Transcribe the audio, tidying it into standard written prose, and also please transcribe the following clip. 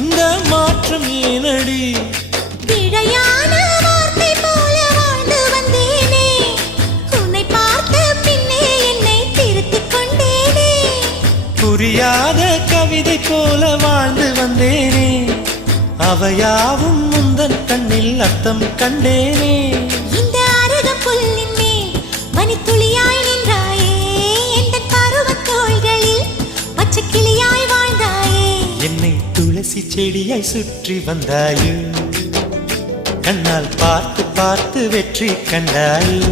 இந்த மாற்றம் ஏனடி? பிழையான வார்த்தை போல வாழ்ந்து வந்தேனே, உன்னை பார்த்த பின்னே என்னை திருத்திக் கொண்டேனே. புரியாத கவிதை போல வாழ்ந்து வந்தேனே, அவையாவும் முந்தன் கண்ணில் அர்த்தம் கண்டேனே. இந்த அருக புல்லின் மேல் மணித்துளியாய் நின்றாயே, எந்த பருவத் தோள்களில் பச்சை கிளியாய் வாழ்ந்தாயே. என்னை துளசி செடியாய் சுற்றி வந்தாயோ, கண்ணால் பார்த்து பார்த்து வெற்றி கண்டாயோ.